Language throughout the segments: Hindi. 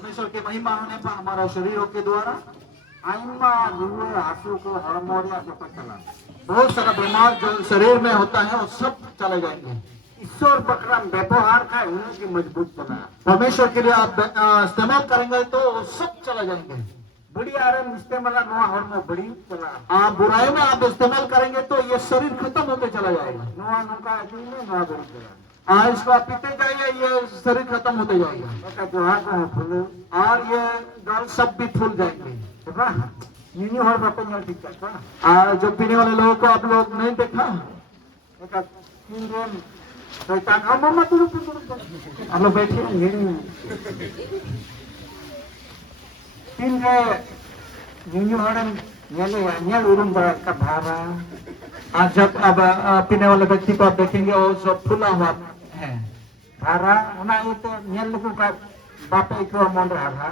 परमेश्वर की महिमा होने पर हमारा शरीरों के द्वारा आइमा रुए आंसू को हड़मोड़िया को चला बहुत सारा बीमार जो शरीर में होता है वो सब चले जाएंगे। ईश्वर बकराम व्यवहार का उनकी मजबूत बना परमेश्वर के लिए आप इस्तेमाल करेंगे तो वो सब चले जाएंगे। बुरी आराम इस्तेमाल नुआ हड़मो बड़ी चला बुराई में आप इस्तेमाल करेंगे तो ये शरीर खत्म होते चला जाएगा। नुआ नुका नुआ बड़ी इसको आप पीते जाइए ये शरीर खत्म होते जाएगा और ये गल सब भी फूल जाएंगे। जो पीने वाले लोगों को आप लोग नहीं देखा आप लोग बैठिए आज जब अब पीने वाले व्यक्ति को आप देखेंगे वो सब फूला हुआ है भारा तो न्याल लोगों का बापे को मन रहा था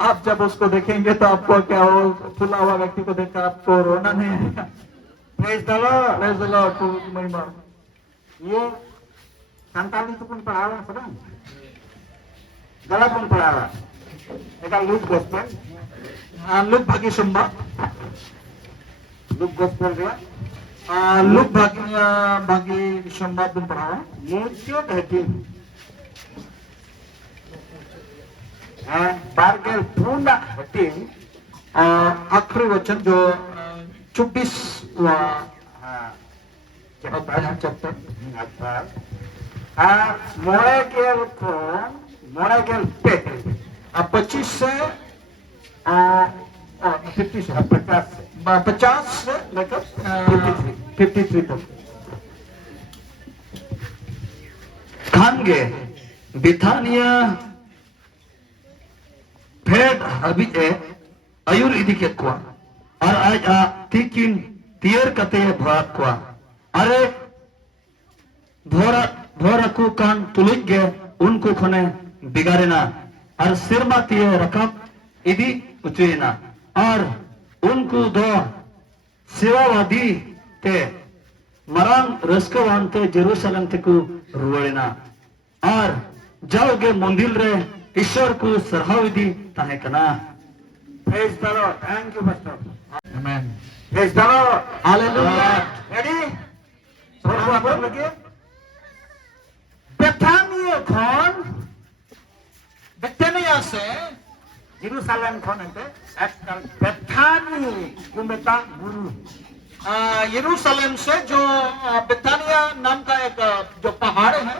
आप जब उसको देखेंगे तो आपको क्या हो फुला हुआ व्यक्ति को देखकर आपको रोना नहीं आएगा। Praise the Lord, praise the Lord. महिमा ये संताली तो कौन पढ़ावा सदा गला कौन पढ़ावा एका लूक गोस्पेल लूक भागी सुंबा लूक गोस्पेल गया लूक भागी सुंबा तुम पढ़ावा मूर्तियों कहती बारगेल पूर्ण हटीन आखिरी वचन जो 24वां चैप्टर मोड़ेगेल पे 25 से 50 से लेकर 53 तक खानगे बिथानिया भेद habit ayur idiket kwa ar aja tikin tier kate bhat kwa are dhora ku kan tulik ge unku khone bigarena ar sirma tie rakam idi uchuina ar unku do sewawadi te marang raskawante Jerusalem teku ruwalena ar jaoge मंदिर रे ईश्वर को सरहाविदी ताहे कना। Praise the Lord. Thank you, Pastor. Amen. Praise the Lord. Hallelujah. Ready? सबको आप लगे? बेथानिया कौन? बेथानिया से यरूशलेम कौन है? एक्चुअल बेथानी कुमेता गुरु। यरूशलेम से जो बेथानिया नाम का एक जो पहाड़ है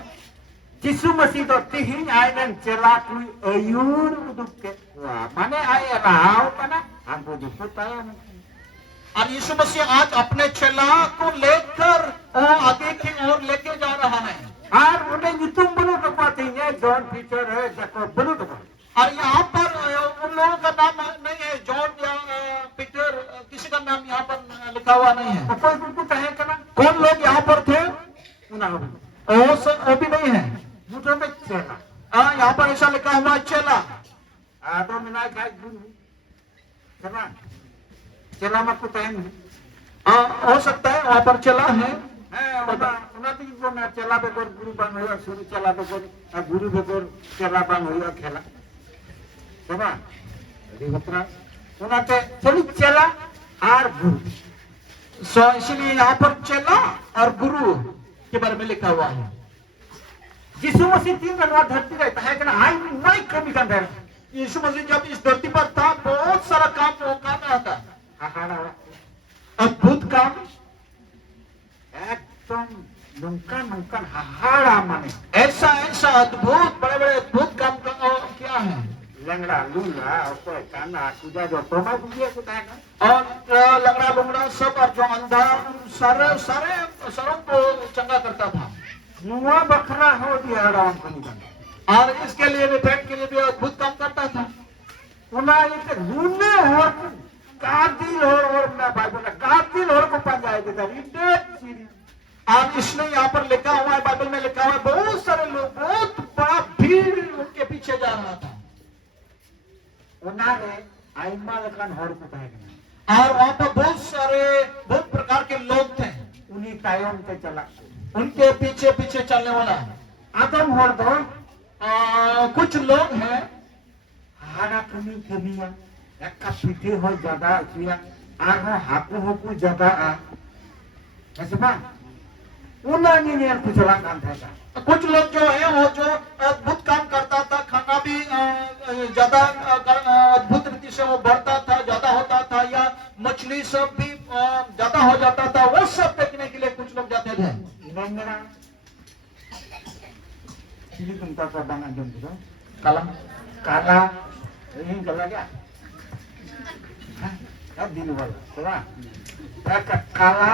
यीशु मसीह तो तीन आयरन चला कोई अयूर उदुक के माने आए राव कना हमको जो पता है और यीशु मसीह आज अपने चेला को लेकर आगे की ओर लेके जा रहा है और उन्हें यूट्यूब बनो तो पाते हैं जॉन पीटर है जैकोब बनो तो और यहाँ पर उन लोगों का नाम नहीं है जॉन या पीटर किसी का नाम यहाँ पर लिखा हुआ नहीं है तो कोई उनको कहे कना कौन लोग यहाँ पर थे वो भी नहीं है मुझे में चेला यहाँ पर ऐसा लिखा हुआ चेला तो मिला चेला में कुछ है हो सकता है वहाँ पर चेला है चेला बेगोर गुरु बन हुआ शुरू चेला बेगोर गुरु बेगोर चेला बन हुआ खेला चली चेला और गुरु सो इसलिए यहाँ पर चेला और गुरु के बारे में लिखा हुआ है। यीशु मसीह 3 दिन धरती रहता है कि आई नहीं कमी कर रहा है। यीशु मसीह जब इस धरती पर था बहुत सारा काम वो कर रहा था अद्भुत काम एकदम नुमका हाहाड़ा माने ऐसा अद्भुत बड़े अद्भुत काम क्या है लंगड़ा लूंगा और काना पूजा जो तोमा पूजा होता है ना और लंगड़ा लुंगड़ा सब और जो अंधा सारे सरों को चंगा करता था नुआ बखरा हो दिया राम को और इसके लिए भी पेट के लिए भी अद्भुत काम करता था उन्हें एक रूने और कातिल और ना बाइबल में कातिल और को पा जाएगा इधर इधर और इसलिए यहाँ पर लिखा हुआ है बाइबल में लिखा हुआ है बहुत सारे लोग बहुत बड़ा भीड़ उनके पीछे जा रहा था उन्होंने आइमा लकान हर को कहा और वहां पर बहुत प्रकार के लोग थे उन्हीं तायम के चला उनके पीछे पीछे चलने वाला। आदम हर दो कुछ लोग हैं हारा कमी कमिया एक का पीठे हो ज्यादा किया आर हो हाकू हाकू ज्यादा ऐसे बात उन्होंने ने कुछ चला काम था। कुछ लोग जो है वो जो अद्भुत काम करता था, खाना भी ज्यादा अद्भुत रीति से वो बढ़ता था, ज्यादा होता था, या मछली सब भी ज्यादा हो जाता था, वो सब देखने के लिए कुछ लोग जाते थे। मेरा ini tentang korban Adam itu काला kalah ini kalah क्या अब दिन वाला तो काला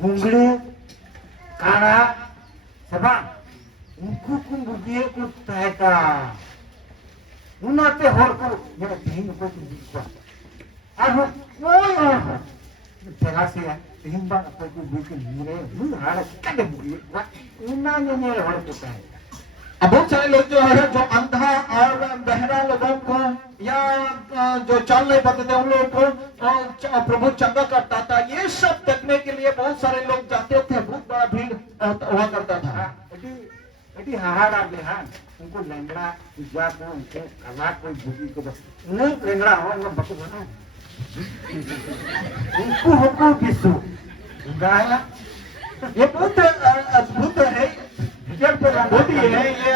गुंगली काला सब उनको कुंभीए को तहका उन्होंने हर को मेरा तीन को दिखा अब कोई और तेरा से तीन बार कोई को बिल्कुल मेरे मुंह हार कटे बुरी उन्होंने मेरे हर को तहका। अब बहुत सारे लोग जो है जो अंधा और बहरा लोगों को या जो चल नहीं पाते थे उन लोगों को प्रभु चंगा करता था। ये सब देखने के लिए बहुत सारे लोग जाते थे, बहुत बड़ा भीड़ हुआ करता था। अभी हाहाड़ा बिहान उनको लंगड़ा पूजा को उनको कला कोई भूखी को नहीं लंगड़ा हो उनको बकु बना उनको हमको विश्व गाया ये बहुत अद्भुत है, बहुत ही है। ये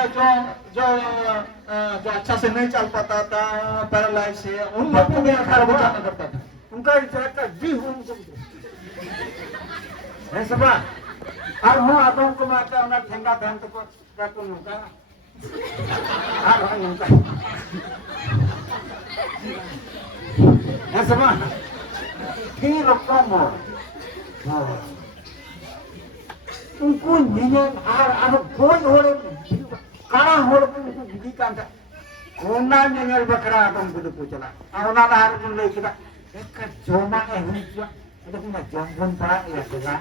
जो अच्छा से नहीं चल पाता था, पैरालाइज है, उन लोगों को भी प्रभु जाना करता था। उनका इच्छा का जी उनको ऐसा बात और हो आदम को मारता उन्हें ठंडा धन तो को उनका और हो उनका ऐसा बात फिर कम हो उनको नियम और कोई हो काला हो उनको विधि का था कोना नियम बकरा आदम को तो चला और ना हार को लेके था एक जोमा है हुआ देखो ना जोमन पड़ा या सगा।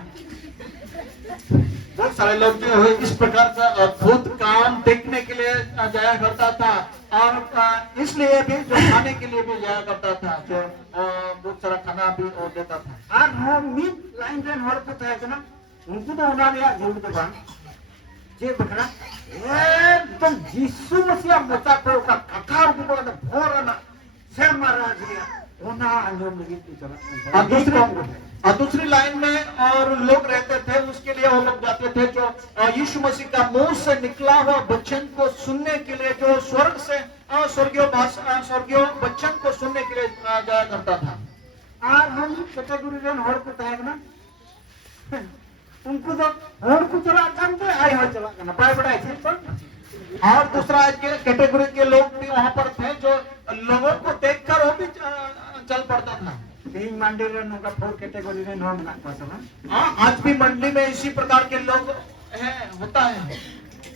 बहुत सारे लोग जो है इस प्रकार का अद्भुत काम देखने के लिए जाया करता था और इसलिए भी जो खाने के लिए भी जाया करता था, जो बहुत सारा खाना भी और देता था। और हम मीट लाइन लाइन हर को था ना उनको तो उन्होंने यार जोड़ दे बांग जे बकरा एकदम यीशु मसीह मोटा को का कथार को बोला भोर ना से मारा दिया ओना अंजम लगी तो चला। दूसरी लाइन में और लोग रहते थे, उसके लिए वो लोग जाते थे जो यीशु मसीह का मुंह से निकला हुआ वचन को सुनने के लिए, जो स्वर्ग से स्वर्गीय भाषा स्वर्गीय वचन को सुनने के लिए जाया करता था। और हम कैटेगरी रन हर को था ना उनको तो हर को चला काम तो आई हो चला ना पाए बड़ा है पर और दूसरा कैटेगरी के लोग भी वहां पर थे जो लोगों को देखकर वो भी चल पड़ता था। तीन मंडी रन का फोर कैटेगरी रन हम ना पसंद आज भी मंडी में इसी प्रकार के लोग हैं, होता है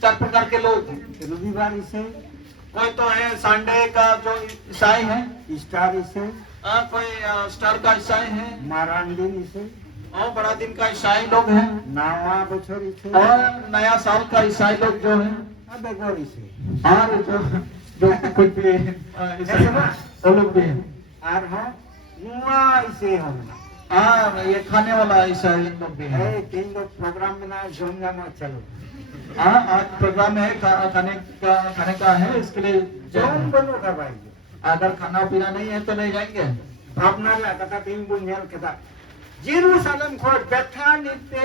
4 प्रकार के लोग। रविवार इसे कोई तो है संडे का जो ईसाई है, स्टार इसे कोई स्टार का ईसाई है, मारांडी इसे और बड़ा दिन का ईसाई लोग हैं, नवा बछर इसे और नया साल का ईसाई लोग जो है, बेगोर इसे और जो कुछ भी वो लोग भी हैं। और हम नुआ इसे हम ये खाने वाला ईसाई लोग भी हैं। तीन लोग प्रोग्राम में ना जोंगा में चलो आज प्रोग्राम है खाने का है, इसके लिए जोन बनो का भाई अगर खाना पीना नहीं है तो नहीं जाएंगे। भावना ला कथा तीन बुनियाल कथा जेरूसलम को बेथानिते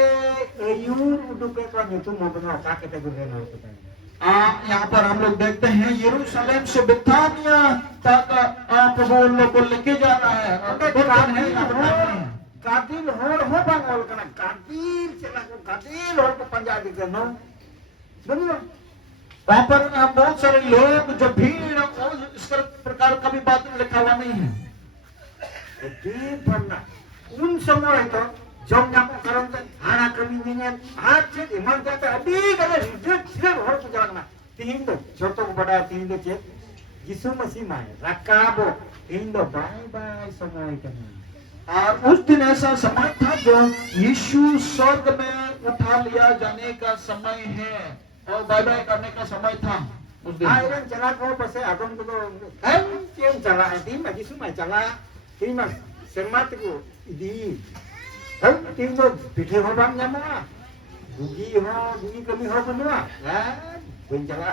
यूर उडुके को नितुम बनो का कैटेगरी में होता है। यहाँ पर हम लोग देखते हैं यरूशलेम से बिथानिया तक प्रभु उन लोग को लेके जा रहा है। कादिल होड़ हो बंगाल का कादिल चला को कादिल होड़ को पंजाबी के नो सुनियो वहाँ पर बहुत सारे लोग जो भीड़ इस प्रकार का भी बात लिखा हुआ नहीं है। उन समय तो जब जब करम तो हारा कमी नहीं आज से ईमान जाता अभी करे रिजेक्ट सिर्फ हो तो जाना तीन दो छोटो को बड़ा तीन दो चेत यीशु मसीह माय रकाबो तीन दो बाय बाय समय करना। और उस दिन ऐसा समय था जो यीशु स्वर्ग में उठा लिया जाने का समय है और बाय बाय करने का समय था उस दिन। आयरन चला को बसे आगम को तो हम क्यों चला है तीन यीशु माय चला तीन सेमात को दी Kan tinggal pikir orang nyamuk. Gugi kami ho benua. Kan benjala.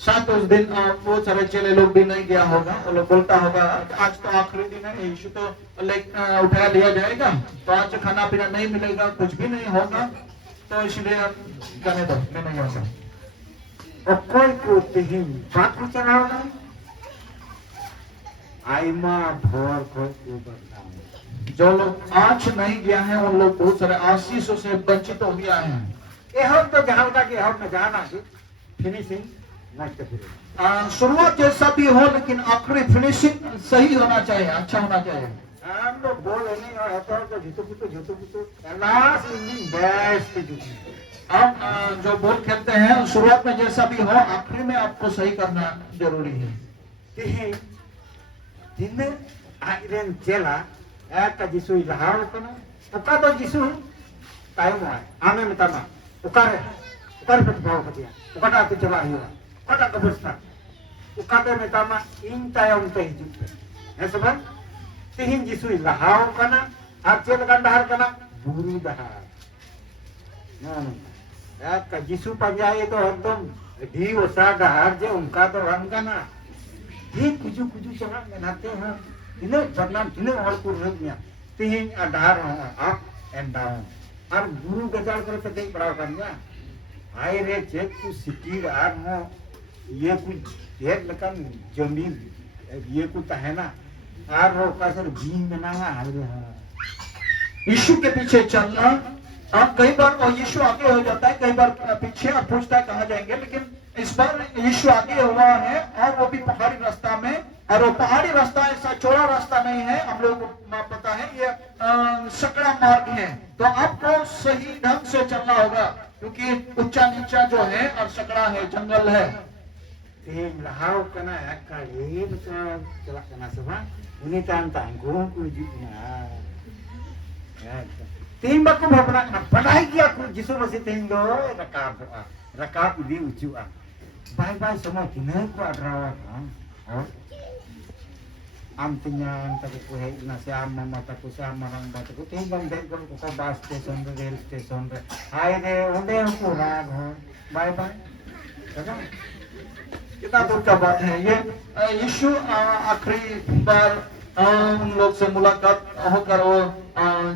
शायद उस दिन बहुत सारे चेले लोग भी नहीं गया होगा और लोग बोलता होगा आज तो आखिरी दिन है, यीशु तो उठाया लिया जाएगा, तो आज खाना पीना नहीं मिलेगा, कुछ भी नहीं होगा, तो इसलिए जाने दो, मैं नहीं आ सकता। Okoi ko tihin baku chanaw na. Aima bhor ko ubata. जो लोग आज नहीं गया है उन लोग बहुत सारे आशीषों से वंचित हो गया है। Ehon to jahal ka ke ehon na jana ki finishing nashte pure. शुरुआत जैसा भी हो लेकिन आखिरी फिनिशिंग सही होना चाहिए, अच्छा होना चाहिए। हम लोग बोल नहीं और हतो को झुटू पुटू लास्ट इंडिंग बेस्ट जुटी. आप जो बॉल खेलते हैं शुरुआत में जैसा भी हो आखिरी में आपको सही करना जरूरी है। Tihin dinne airen chela ek jisu lahau kana. Uka do jisu tayo mo ay. Ame metama. Ukare pati bawa katiya. Ukata tu jawab hiwa. Ukata kabusta. Ukata metama in tayo unta hijup. Esaba tihin jisu lahau kana. Archel kan dahar kana. Buru dahar. Ek jisu panjai itu एकदम दी वसा दहार जे उनका तो रंग का ना ये कुछ चला बनाते हैं इन्हें बदनाम इन्हें और को रंग तीन आधार अप एंड डाउन और गुरु गजाल कर तो देख बड़ा करना आए रे चेक को सिटी आर हो ये कुछ एक लकन जमीन ये कुछ है ना आर हो का सर बीन बनावा हाल यीशु के पीछे चलना, आप कई बार और यीशु आगे हो जाता है, कई बार पीछे और पूछता है कहाँ जाएंगे, लेकिन इस बार यीशु आगे हुआ है और वो भी पहाड़ी रास्ता में, और वो पहाड़ी रास्ता ऐसा चौड़ा रास्ता नहीं है, हम लोग को पता है ये सकड़ा मार्ग है, तो आपको सही ढंग से चलना होगा क्योंकि ऊंचा नीचा जो है और सकड़ा है, जंगल है। तीन लहाव कना एक का ये तो चला कना सब उन्हीं टाइम गुरु को जीतना तीन बार को भवना ना पढ़ाई किया कुछ जिसो मसीह तीन दो रकाब दी उचुआ बाय बाय समय किन्हें को अडरावा था और आम तिन्यान तक को है ना से आम मामा तक को से आम मरंग तक को तीन बंदे को बस स्टेशन रे रेल स्टेशन रे हाय रे उन्हें को राग हो बाय बाय कितना दूर का बात है ये। यीशु आखिरी बार उन लोग से मुलाकात होकर वो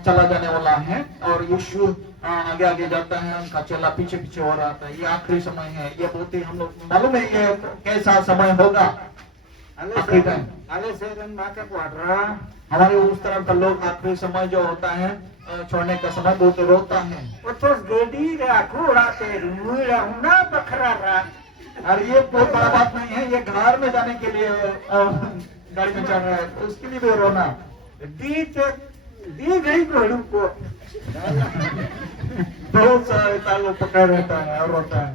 चला जाने वाला है और यीशु आगे आगे जाता है, उनका चेला पीछे पीछे हो रहा था। ये आखिरी समय है, ये बहुत ही हम लोग मालूम है ये कैसा समय होगा आखिरी टाइम। हमारे उस तरफ का लोग आखिरी समय जो होता है छोड़ने का समय बहुत रोता है। और ये बहुत बड़ा बात नहीं है, ये घर में जाने के लिए गाड़ी में चढ़ रहा है तो उसके लिए भी रोना दी गई घोड़ों को बहुत सारे तालों पकड़ रहता है और रोता है।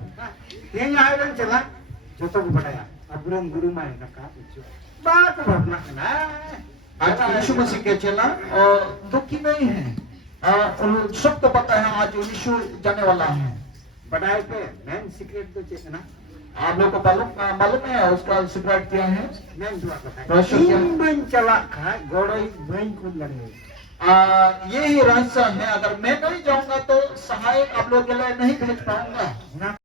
ये यहाँ रंग चला जो तो बताया अब रंग गुरु मारे ना कहा बात भरना ना आज यीशु मसीह के चेला दुखी नहीं है, उन सबको पता है आज यीशु जाने वाला है। बताए पे मैन सीक्रेट तो चाहिए ना आप लोग को मालूम है उसका सीक्रेट क्या है? मैन दुआ बताया तीन बन चला खा गोड़ोई बन को लड़े यही रहस्य है। अगर मैं नहीं जाऊंगा तो सहायक आप लोग के लिए नहीं भेज पाऊंगा।